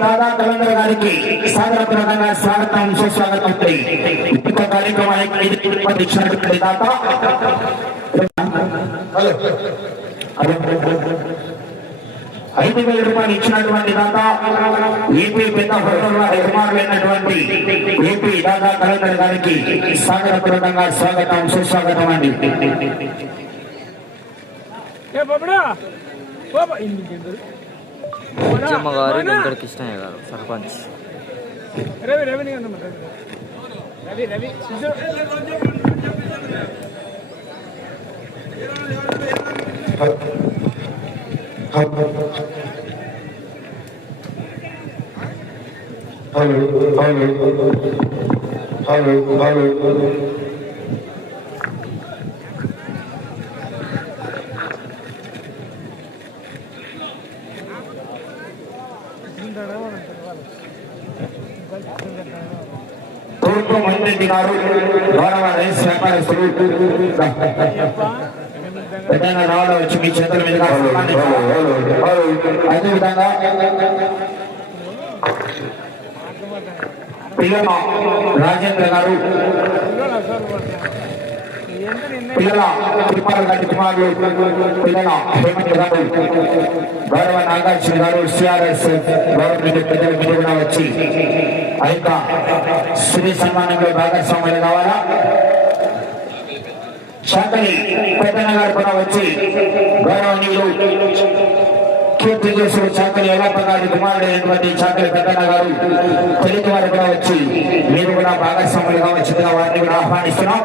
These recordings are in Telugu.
దాదా కలందర్ గారికి సాగరపూర్వకంగా స్వాగతం సుస్వాగతం ఇంకో కార్యక్రమానికి ఇది దాత ఐదు వేల రూపాయలు ఇచ్చినటువంటి దాత ఏపీ పెద్ద హోటల్ యజమానులైనటువంటి ఏపీ దాదా కలెక్టర్ గారికి సాగరపూర్వకంగా స్వాగతం సుస్వాగతం అండి ఏ బాబుడా బాబా ఇందుకు అమ్మ గారు వెంకట కృష్ణయ్య గారు సర్పంచ్ రవి రవి నీ అన్నమాట రవి రవి సిద్ధు తూర్పు మంత్రి గారు గౌరవ రైస్ వ్యాపారస్తులు పెద్దగా రావడం వచ్చి మీ చేతుల మీదుగా అదేవిధంగా పిల్లల రాజేంద్ర గారు పిల్లల తిరుమల గడ్డి కుమారులు పిల్లల హేమంత్ గారు గౌరవ నాగార్జున గారు సిఆర్ఎస్ గవర్నమెంట్ ప్రజల మీద కూడా వచ్చి ఆ యొక్క శ్రీ సన్మానంలో భాగస్వాములు కావాలా? శాంతని పెద్దన్న గారు కూడా వచ్చి గౌరవనీయులు కీర్తి చేసిన శాంతని ఎల్లప్ప గారి కుమారుడైనటువంటి శాంతని పెద్దన్న గారు తెలుగు వారు కూడా వచ్చి మీరు కూడా భాగస్వాములుగా వచ్చిందిగా వారిని కూడా ఆహ్వానిస్తున్నాం.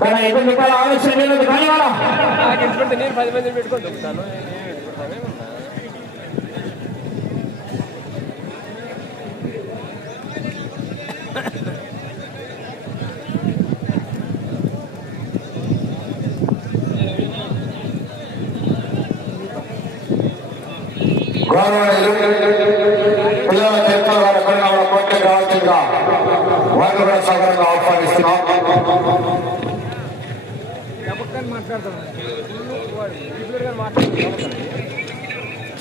తన ఎదురు మన ఆలోచన లేదు కానీ వాళ్ళ నాకు ఇంటి నేను పది మందిని పెట్టుకొని దొబ్బుతాను నేను పెట్టుకుంటాను ఏమన్నా? గౌరవనీయులు పిల్లల చరిత్ర వారి పరిణామాల కోరిక కావాల్సిందిగా వారిని కూడా సగరంగా ఆహ్వానిస్తున్నాం గబక్కని మాట్లాడతాను వాడు ఇప్పుడు కానీ మాట్లాడతాను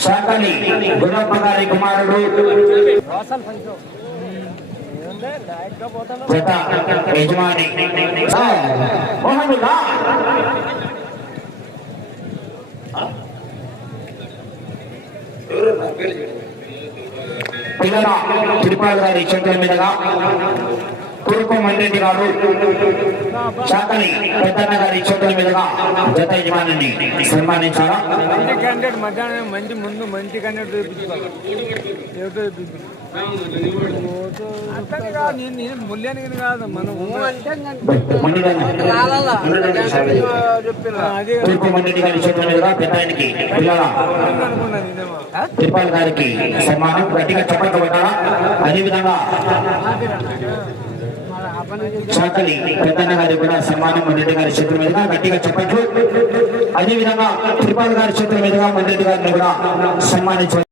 శాంతని గుణప్ప కుమారుడు. జత యజమాని. ఆ, పిల్లల తిరుపాల గారి చేతుల మీదుగా. తూర్పు మండ్రెడ్డి గారు శాంతని పెద్దన్న గారి చేతుల మీదుగా జత యజమానిని సన్మానించారా మంచి మధ్యాహ్నం మంచి ముందు మంచి మూల్యానికి కాదు మనం తూర్పు మండ్రెడ్డి గారి చేతుల మీదుగా పెద్ద ఆయనకి పిల్లల గారికి సన్మానం గట్టిగా చెప్పట్లు పెట్టాలా అదేవిధంగా చాకలి పెద్దన్న గారి కూడా సన్మానం మండ్రెడ్డి గారి చేతుల మీదుగా గట్టిగా చెప్పట్లు అదేవిధంగా తిరుపాల్ గారి చేతుల మీదుగా మండ్రెడ్డి గారిని కూడా సన్మానించారు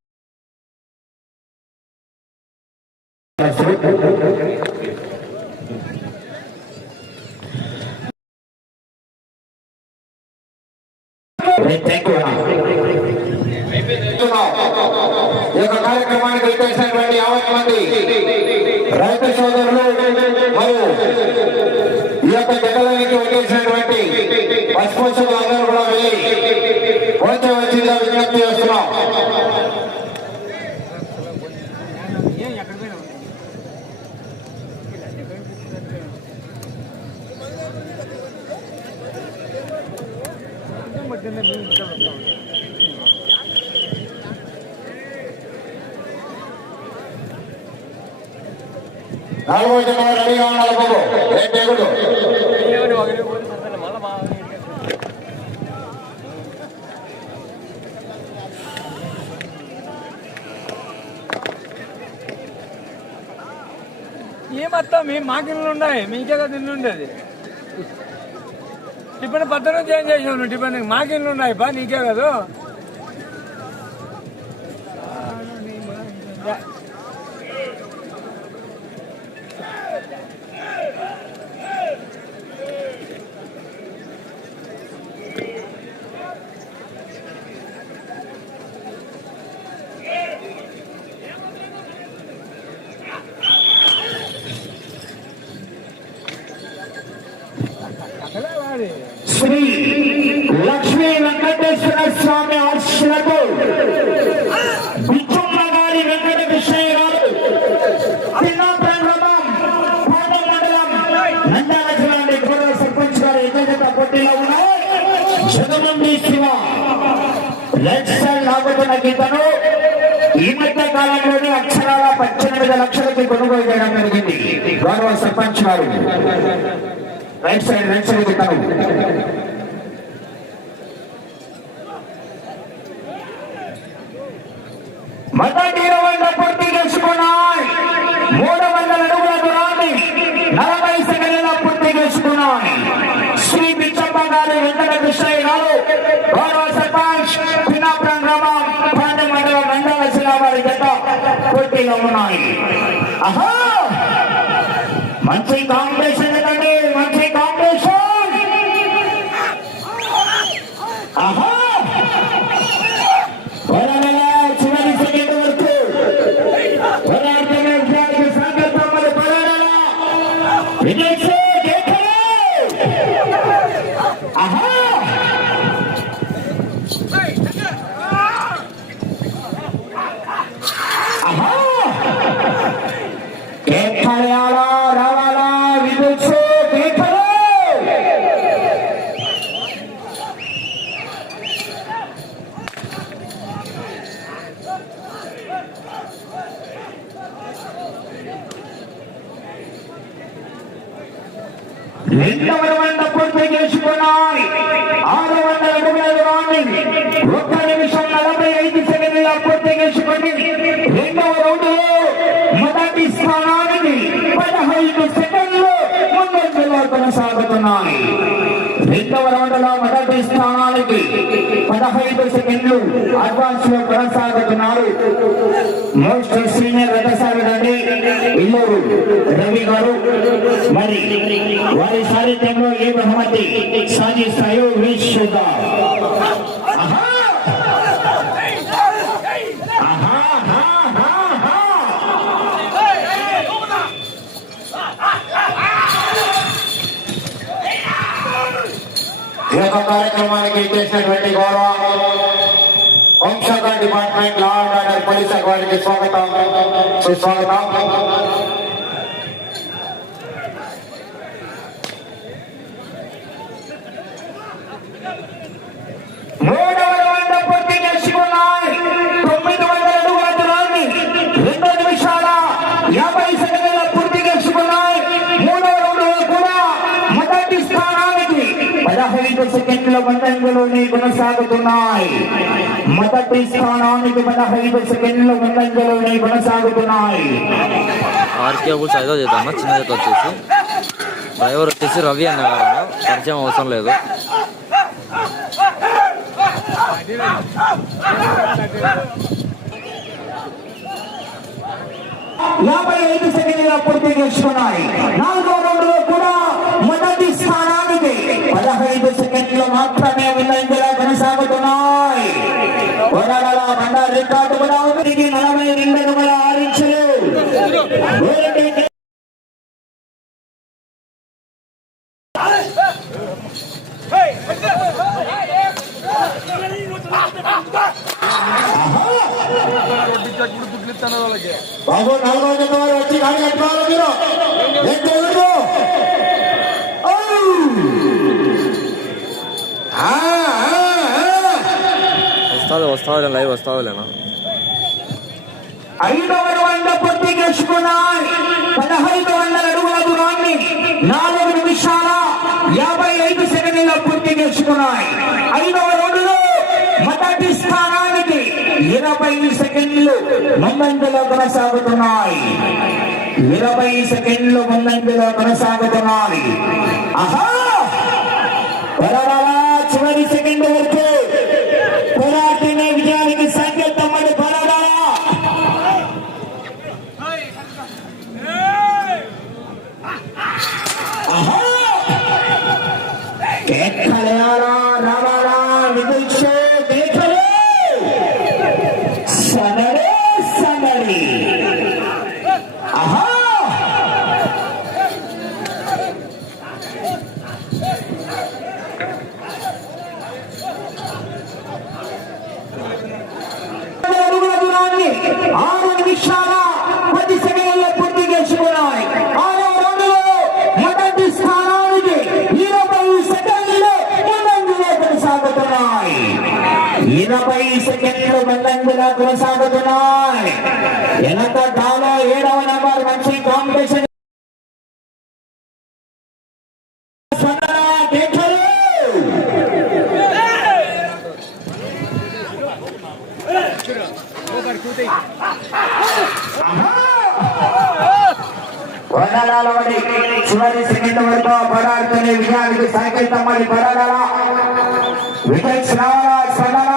ఈ యొక్క కార్యక్రమానికి విచ్చేసినటువంటి యావత్ మంది రైతు సోదరులు మరియు ఈ యొక్క జగలానికి వచ్చేసినటువంటి పశుపోషకులు అందరూ కూడా వెళ్ళి పోల్చవలసిందిగా విజ్ఞప్తి చేస్తున్నాం. ఏం ఎక్కడ నాలుగో జనం రెడీగా ఉండాలి బాబు రేపు ఎగుడు మా ఏమత్తా మీ మాకిన్లు ఉన్నాయి. మీకే కదా ఇల్లు ఉండేది. టిఫిన్ పద్ధతి చేంజ్ చేసాను టిఫిన్ మాకిన్లు ఉన్నాయి. బా నీకే కదా? సాగుతున్న గీతను ఈ మధ్య కాలంలోనే అక్షరాల పద్దెనిమిది లక్షలకి కొనుగోలు చేయడం జరిగింది. గౌరవ సర్పంచ్ గారు. రైట్ సైడ్ రైట్ సైడ్ గీతను. మొదటి ఇరవై పూర్తి చేసుకున్నాయి. మూడు వందల అడుగుల దూరాన్ని నలభై సెకండ్ల పూర్తి చేసుకున్నాయి శ్రీ పిచ్చప్ప గారి వెంకట కృష్ణయ్య గారు గౌరవ సర్పంచ్ పినాపురం గ్రామం పాండ్య మండలం మండల శిలా వారి జత పోటీలో ఉన్నాయి. అహో! మంచి కాంపిటీషన్ Areala. పదహైదు సెకండ్లు అడ్వాన్స్లో కొనసాగుతున్నారు మోస్ట్ సీనియర్ రథసారుడండి ఇల్లూరు రవి గారు మరి వారి సారథ్యంలో ఏ బహుమతి సాధిస్తాయో వీక్షుద్దాం ఆహా! ఆహా, ఆహా, ఆహా! ఈ యొక్క కార్యక్రమానికి ఇచ్చేసినటువంటి గౌరవ. వంశక department law and order police శాఖ వారికి స్వాగతం. సుస్వాగతం మూడవ రౌండ్ పూర్తి చేసుకున్నాయి తొమ్మిది వందల అడుగుల దూరాన్ని రెండు నిమిషాల యాభై సెకండ్ల పూర్తి చేసుకున్నాయి మూడవ రౌండ్ కూడా మొదటి స్థానానికి ఐదు సెకండ్ల వందంగలోనే కొనసాగుతున్నాయి. మొదటి స్థానానికి పదహైదు సెకండ్ల వందంగలోనే కొనసాగుతున్నాయి. ఆర్కే కేబుల్స్ ఐదో చేద్దామా? చిన్న చేత వచ్చేసి? డ్రైవర్ వచ్చేసి రవి అన్న గారు పరిచయం అవసరం లేదు. యాభై ఐదు సెకండ్ల పూర్తి చేసుకున్నాయి నాలుగో రౌండ్లో కూడా మొదటి స్థానానికి పదహైదు సెకండ్లు మాత్రమే ముందంజలా కొనసాగుతున్నాయి పోరాడాల బండ రికార్డు కూడా ఉంది నలభై రెండు అడుగుల ఆరించులు గోరెడ్డి బాబు నాలుగో జత వారు వచ్చి గాడి కట్టుకోవాలి మీరు. ఎంత ఎదురు వస్తుంది వస్తుంది లైవ్ ఐదవ వంద పూర్తి చేసుకున్నాయి. పదహైదు వందల అడుగుల దూరాన్ని నాలుగు నిమిషాల యాభై ఐదు సెకండ్ల పూర్తి చేసుకున్నాయి. ఐదవ రౌండ్లో మొదటి స్థానానికి ఇరవై సెకండ్లు ముందంజలో కొనసాగుతున్నాయి. ఇరవై సెకండ్లు ముందంజలో కొనసాగుతున్నాయి. ఆహా! చివరి సెకండ్ వరకు పోరాటాలు మెల్లంగిలా కొనసాగుతున్నాయి. ఎనక డాలో ఏడవ నెంబర్ మంచి కాంపిటీషన్ చివరి సెకండ్ వరకు పోరాడుతూనే విజయానికి సంకేతం మరి పోరాడాలా వికెట్స్ రావాలా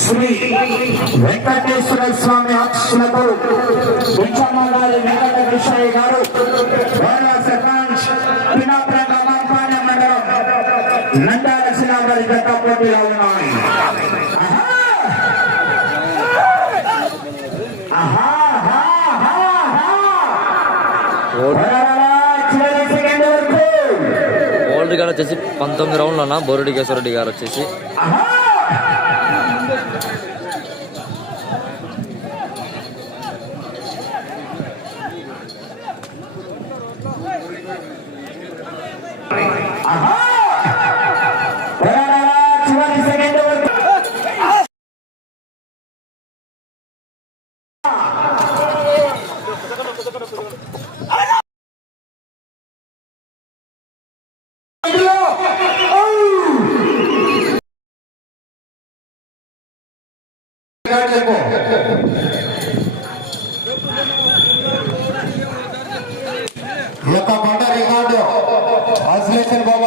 శ్రీ వెంకటేశ్వర స్వామి ఆశీస్సులతో ఉచ్చమాగారి వెంకట కృష్ణయ్య గారు వచ్చేసి పంతొమ్మిది రౌండ్లోనా బోరెడ్డి కేశ్వరెడ్డి గారు వచ్చేసి. Thank you.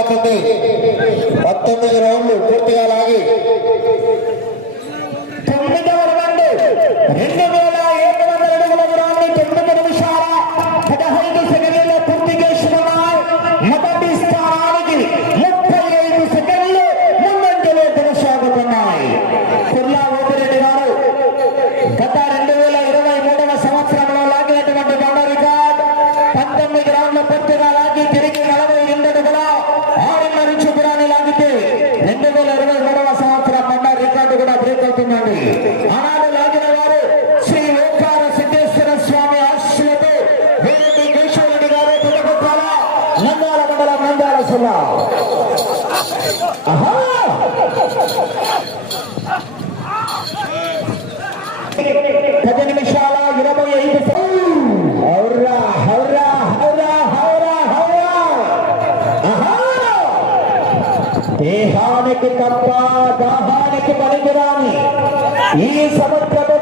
থেকে పది నిమిషాల ఇరవై ఐదు హౌరా హౌరా హౌరా హౌరా హౌరా దేహానికి తప్ప దాహానికి పనికిరాని ఈ సంవత్సరం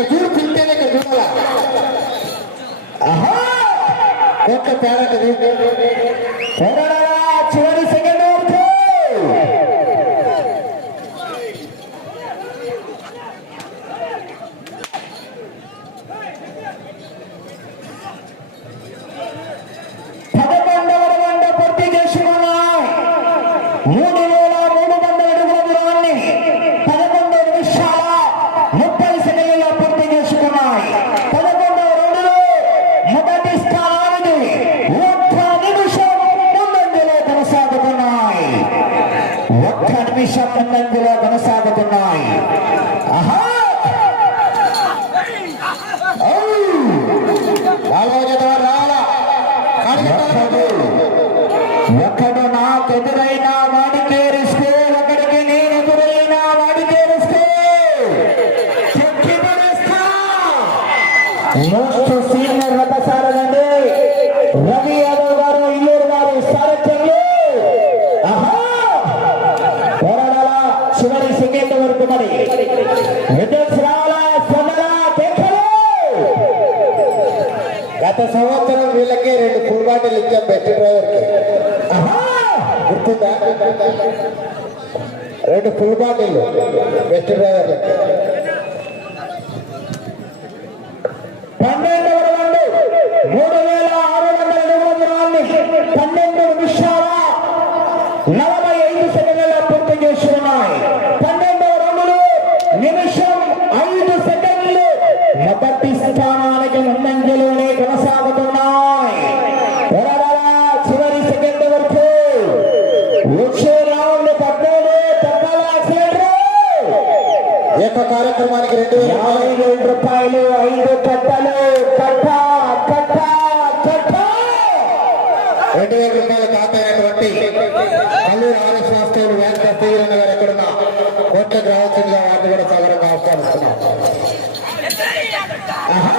కజూరు తింటేనే కజూరాల ఆహా! ఒక్క తేడా కదూ రెండు ఫుల్ బాటిల్ బెస్ట్ డ్రైవర్ పన్నెండవ మూడు వేల ఆరు వందల ఇరవై దూరాన్ని పన్నెండు నిమిషాల రూపాయలు ఐదు కట్టలు కట్ట కట్ట కట్ట రెండు వేల రూపాయలు ఖాతాయినటువంటి కల్లూరు ఆర్ఎస్ వాస్తవులు వెంకట శ్రీరన్న గారు ఎక్కడున్నా కోట్లకు రావాల్సిందిగా వారిని కూడా సగరంగా ఆహ్వానిస్తున్నాం ఆహా!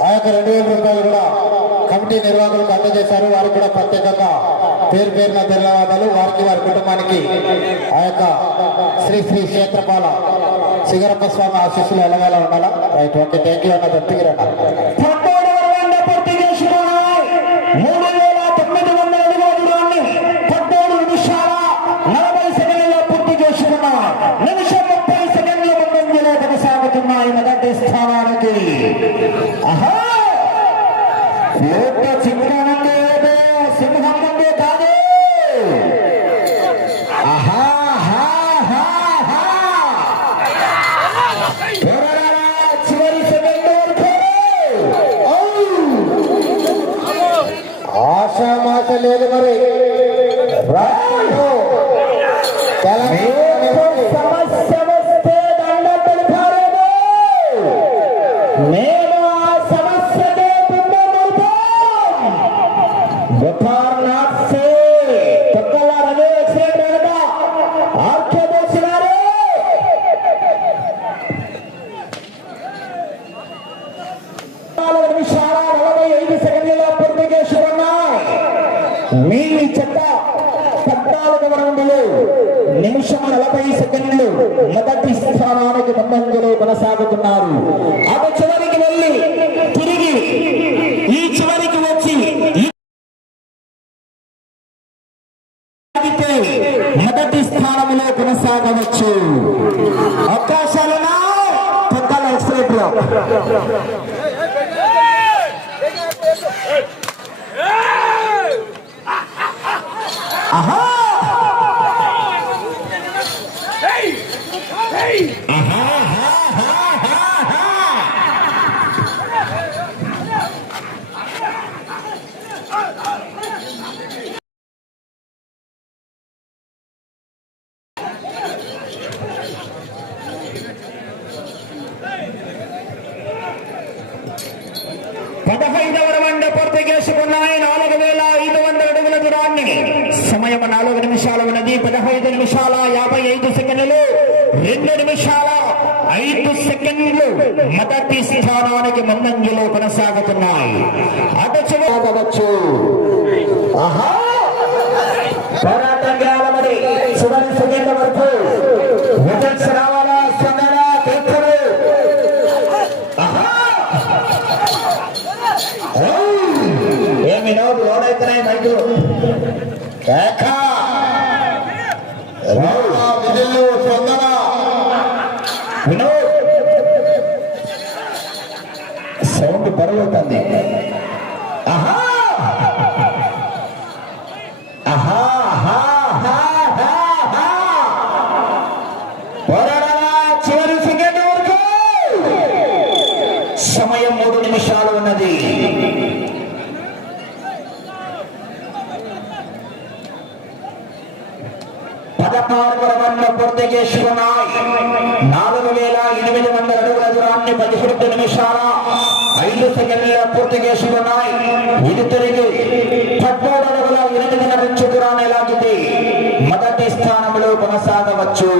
ఆ యొక్క రెండు వేల రూపాయలు కూడా కమిటీ నిర్వాహకులకు అందజేశారు వారు కూడా ప్రత్యేకంగా పేరు పేరున ధన్యవాదాలు. వారికి వారి కుటుంబానికి ఆ యొక్క శ్రీ శ్రీ క్షేత్రపాల శిగరప్ప స్వామి ఆశీస్సులు ఎలా ఉండాలా? Right okay. థ్యాంక్ యూ అన్న ఆశామాష లేదు మరి అడుగుల సమయం నాలుగు నిమిషాలు ఉన్నది పదహైదు నిమిషాల యాభై ఐదు సెకండ్లు రెండు నిమిషాల ఐదు సెకండ్లు మొదటి స్థానానికి ముందంజలో కొనసాగుతున్నాయి. అటు ఆహా! పోరాటం గెలవమని చివరి సెకండ్ల వరకు ఏమి నోటు లోడ్ అవుతున్నాయి మైకులు? కేక విధులు స్పందన. వినోద్ సౌండ్ బరువుతుంది ఆహా! పూర్తి చేసుకున్నాయి నాలుగు వేల ఎనిమిది వందల అడుగుల దూరాన్ని పదిహేడు నిమిషాల ఐదు సెకండ్ల పూర్తి చేసుకున్నాయి ఇది తిరిగి పద్మూడు అడుగుల ఎనిమిది నుంచి దూరాన్ని లాగితే మొదటి స్థానంలో కొనసాగవచ్చు.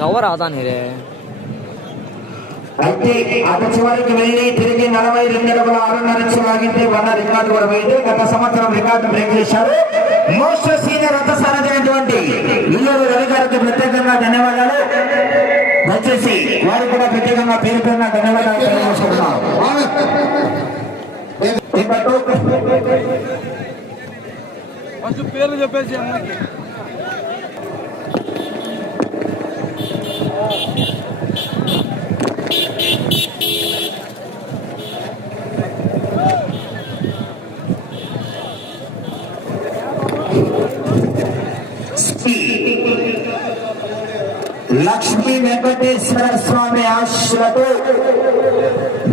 టవర్ ఆదా నీరే? అయితే అటు చివరికి వెళ్ళి తిరిగి నలభై రెండు అడుగుల ఆరున్నర లాగితే వన్న రికార్డు కూడా పోయింది. గత సంవత్సరం రికార్డు బ్రేక్ చేశారు. మోస్ట్ సీనియర్ రథ సారథి అయినటువంటి ఇల్లూరు రవి గారికి ప్రత్యేకంగా ధన్యవాదాలు. దయచేసి వారు కూడా ప్రత్యేకంగా పేరు పేరున ధన్యవాదాలు పేర్లు చెప్పేసి లక్ష్మీ వెంకటేశ్వర స్వామి ఆశలతో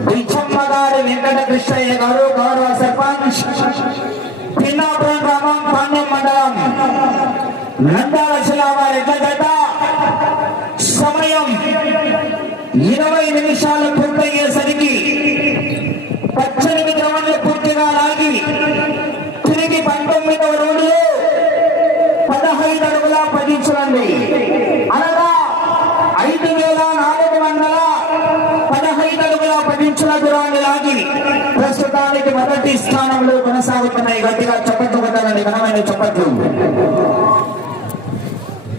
బిచ్చమ్మ గారి వెంకట కృష్ణయ్య గారు గౌరవ సర్పంచ్ పిన్నాపురం గ్రామం పాండ్యం మండలం నందాల జిల్లా వారి ఎడ్లగడ్డ సమయం ఇరవై నిమిషాలు పూర్తయ్యేసరికి పద్దెనిమిది రౌండ్లు పూర్తిగా లాగి తిరిగి పంతొమ్మిదవ రోజులో పదహైదు అడుగుల పది చూడండి అనగా ఐదు వేల నాలుగు వందల పదహైదు అడుగుల పదించుల దూరాన్ని లాగి ప్రస్తుతానికి మొదటి స్థానంలో కొనసాగుతున్నాయి. గట్టిగా చప్పట్లు కొట్టాలని ఘనమైన చప్పట్లు.